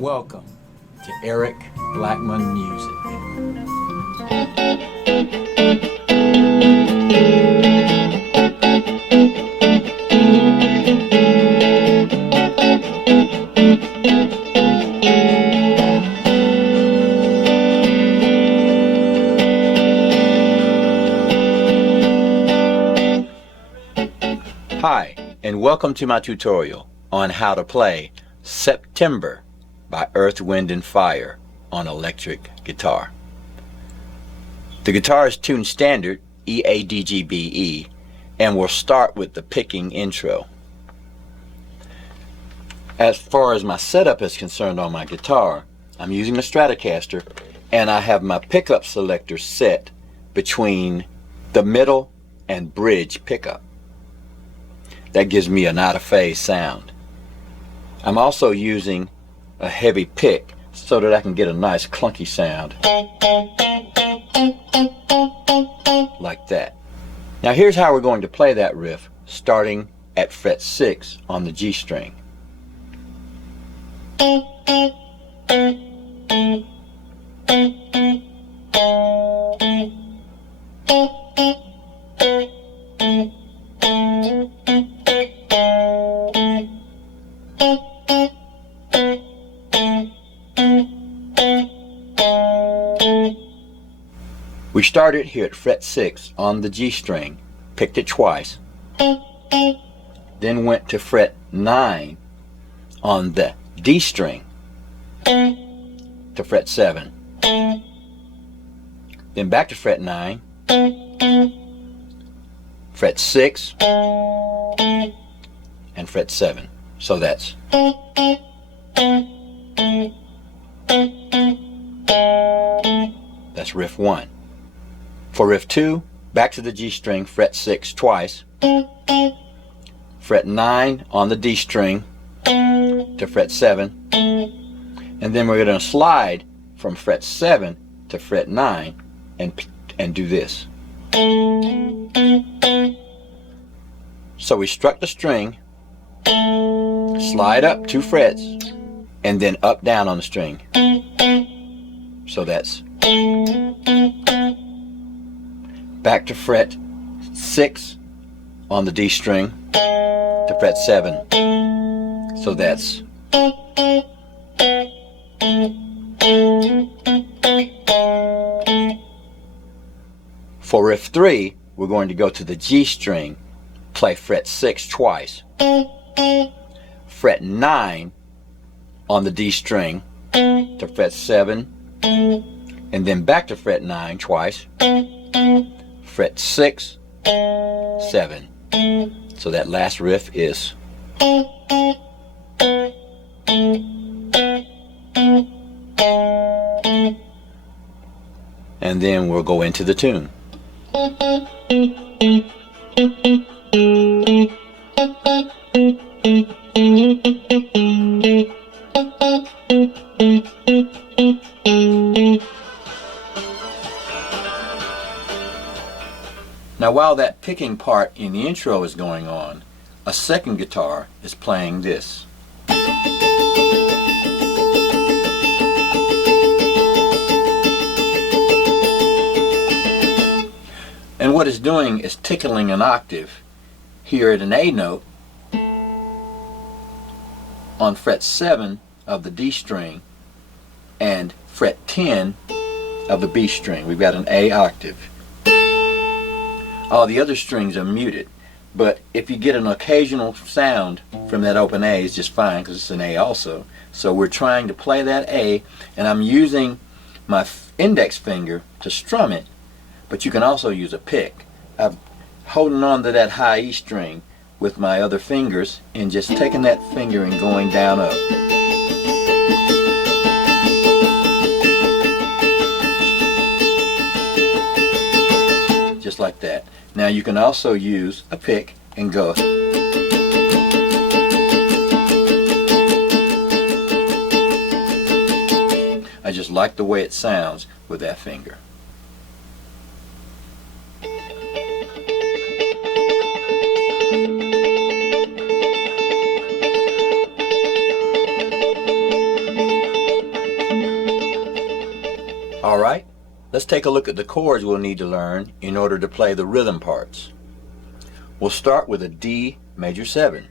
Welcome to Eric Blackmon Music. Hi, and welcome to my tutorial on how to play September by Earth, Wind & Fire on electric guitar. The guitar is tuned standard E-A-D-G-B-E, and we'll start with the picking intro. As far as my setup is concerned on my guitar, I'm using a Stratocaster, and I have my pickup selector set between the middle and bridge pickup. That gives me an out of phase sound. I'm also using a heavy pick so that I can get a nice clunky sound like that. Now here's how we're going to play that riff, starting at fret 6 on the G string. We started here at fret 6 on the G string, picked it twice, then went to fret 9 on the D string to fret 7, then back to fret 9, fret 6, and fret 7. So that's riff 1. For riff 2, back to the G string, fret 6 twice, fret 9 on the D string to fret 7, and then we're going to slide from fret 7 to fret 9 and do this. So we struck the string, slide up 2 frets, and then up down on the string. So that's back to fret 6 on the D string to fret 7. So that's for riff 3, we're going to go to the G string, play fret 6 twice, fret 9 on the D string to fret 7, and then back to fret 9 twice, fret 6, 7. So that last riff is and then we'll go into the tune. Now while that picking part in the intro is going on, a second guitar is playing this. And what it's doing is tickling an octave here at an A note on fret 7 of the D string and fret 10 of the B string. We've got an A octave. All the other strings are muted, but if you get an occasional sound from that open A, it's just fine because it's an A also. So we're trying to play that A, and I'm using my index finger to strum it, but you can also use a pick. I'm holding on to that high E string with my other fingers and just taking that finger and going down up. Just like that. Now you can also use a pick and go. I just like the way it sounds with that finger. let's take a look at the chords we'll need to learn in order to play the rhythm parts. We'll start with a D major 7.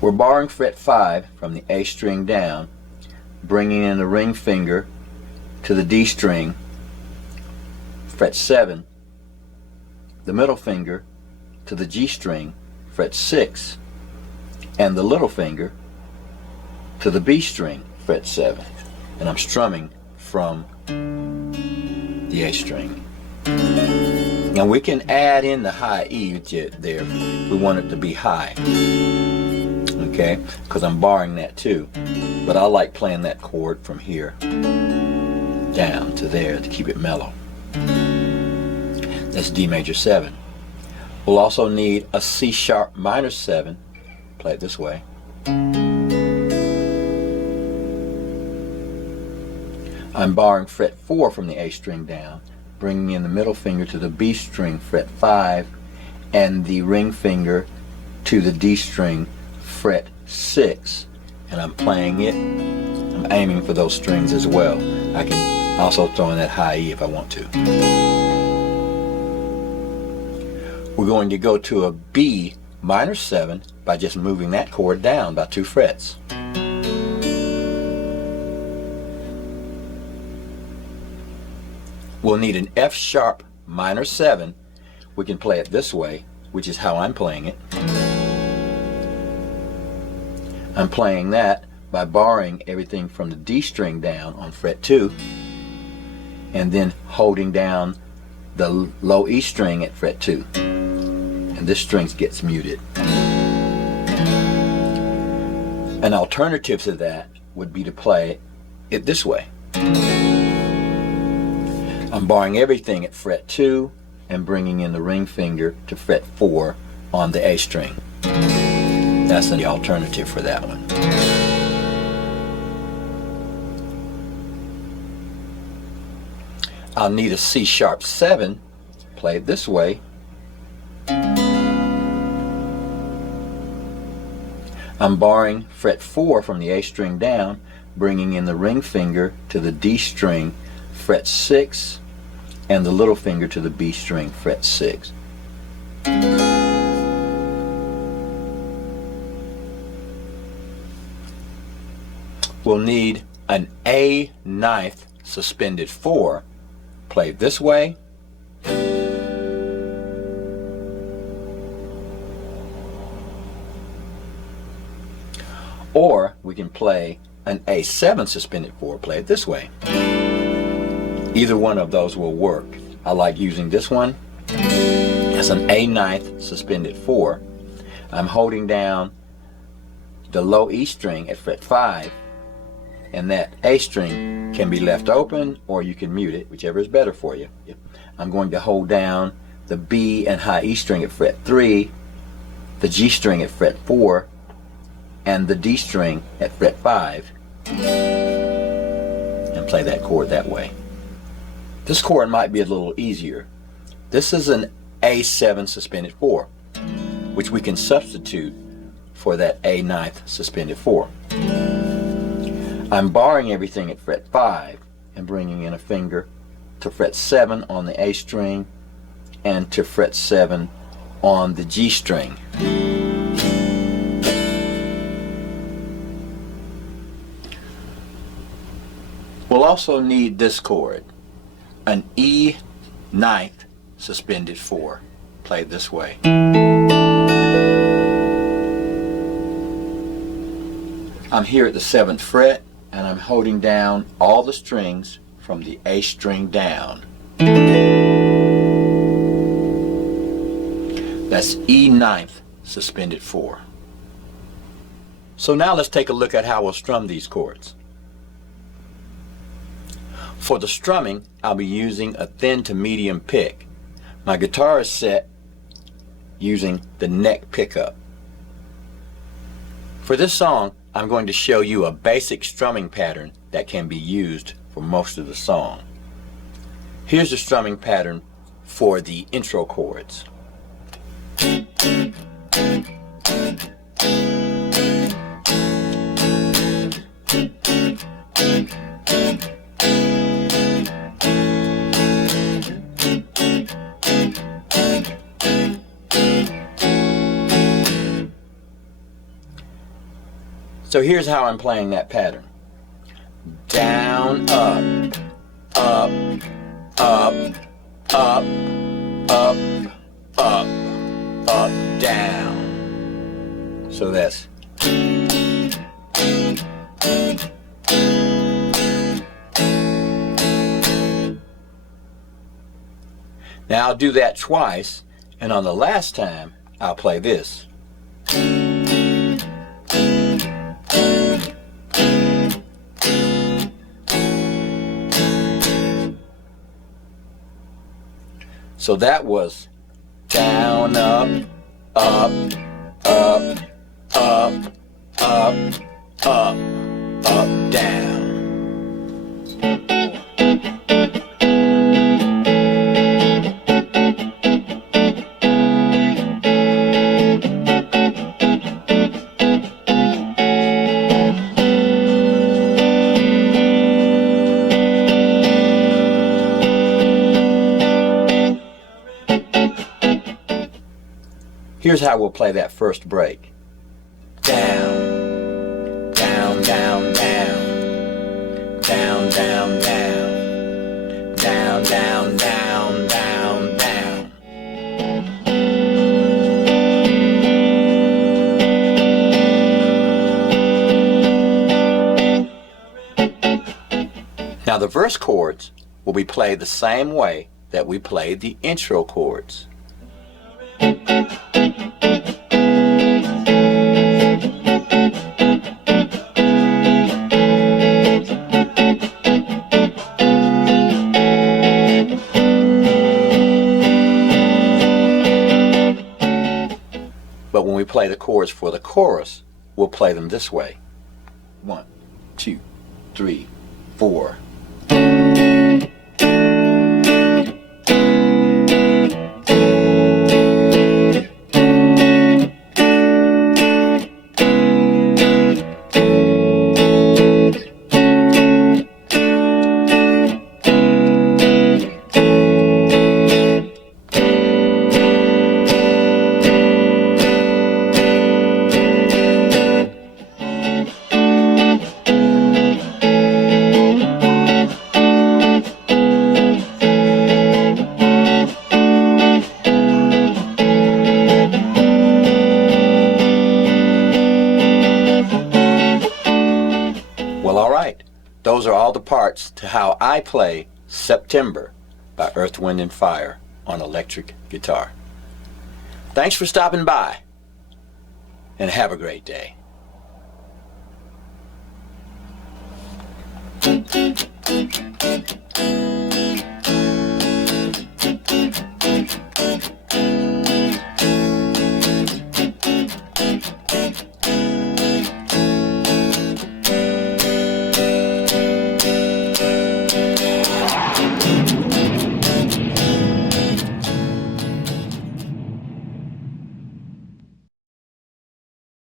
We're borrowing fret 5 from the A string down, bringing in the ring finger to the D string, fret 7, the middle finger to the G string, fret 6, and the little finger to the B string, fret 7. And I'm strumming from the A string. Now we can add in the high E there if we want it to be high. Okay, because I'm borrowing that too. But I like playing that chord from here down to there to keep it mellow. That's D major 7. We'll also need a C sharp minor 7. Play it this way. I'm borrowing fret 4 from the A string down, bringing in the middle finger to the B string, fret 5, and the ring finger to the D string, fret 6. And I'm playing it. I'm aiming for those strings as well. I can also throw in that high E if I want to. We're going to go to a B minor 7 by just moving that chord down by 2 frets. We'll need an F sharp minor 7. We can play it this way, which is how I'm playing it. I'm playing that by borrowing everything from the D string down on fret 2 and then holding down the low E string at fret 2. And this string gets muted. An alternative to that would be to play it this way. I'm borrowing everything at fret 2 and bringing in the ring finger to fret 4 on the A string. That's the alternative for that one. I'll need a C sharp 7, play it this way. I'm borrowing fret 4 from the A string down, bringing in the ring finger to the D string, fret 6, and the little finger to the B string, fret 6. We'll need an A ninth suspended 4, played this way. Or we can play an A7 suspended 4, played this way. Either one of those will work. I like using this one. It's an A ninth suspended 4. I'm holding down the low E string at fret 5, and that A string can be left open or you can mute it, whichever is better for you. I'm going to hold down the B and high E string at fret 3, the G string at fret 4, and the D string at fret 5, and play that chord that way. This chord might be a little easier. This is an A7 suspended 4, which we can substitute for that A ninth suspended 4. I'm borrowing everything at fret 5 and bringing in a finger to fret 7 on the A string and to fret 7 on the G string. We'll also need this chord, an E ninth suspended 4, played this way. I'm here at the 7th fret and I'm holding down all the strings from the A string down. That's E ninth suspended 4. So now let's take a look at how we'll strum these chords. For the strumming, I'll be using a thin to medium pick. My guitar is set using the neck pickup. For this song, I'm going to show you a basic strumming pattern that can be used for most of the song. Here's the strumming pattern for the intro chords. So here's how I'm playing that pattern. Down, up, up, up, up, up, up, up, down. So that's now I'll do that twice, and on the last time I'll play this. So that was down, up, up, up, up, up, up, up, down. Here's how we'll play that first break. Down, down, down, down, down, down, down, down, down, down, down, down. Now the verse chords will be played the same way that we played the intro chords. But when we play the chords for the chorus, we'll play them this way. 1, 2, 3, 4. Well, all right. Those are all the parts to how I play September by Earth, Wind & Fire on electric guitar. Thanks for stopping by, and have a great day.